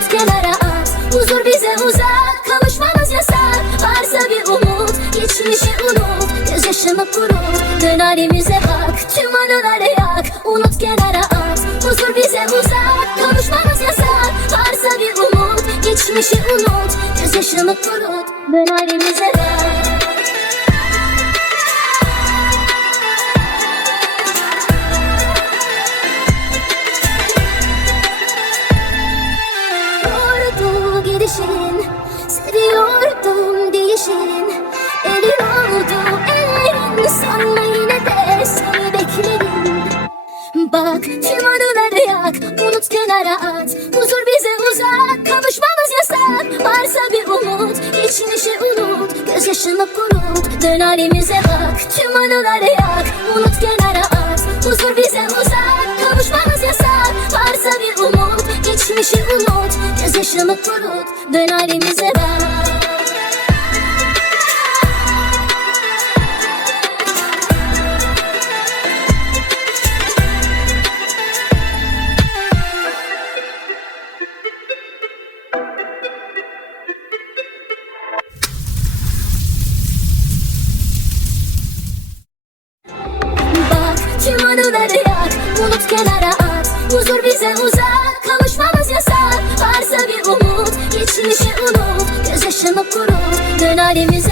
Unut kenara at. Huzur bize uzak Kavuşmamız yasak. Varsa bir umut Geçmişi unut. Gözyaşımı kurut Dön halimize bak. Tüm anıları yak Unut kenara at. Huzur bize uzak Kavuşmamız yasak. Varsa bir umut Geçmişi unut. Gözyaşımı kurut Dön halimize bak Gidişin Seviyordum değişin. Elin oldu ellerin Sanma yine de seni beklerim. Bak tüm anıları yak Unut kenara at. Huzur bize uzak Kavuşmamız yasak. Varsa bir umut Geçmişi unut. Gözyaşını kurut Dön halimize bak. Tüm anıları yak Geçmişi unut Gözyaşını kurut. Dön halimize bak. Bak tüm yak Unut kenara at. Huzur bize uzak Varsa bir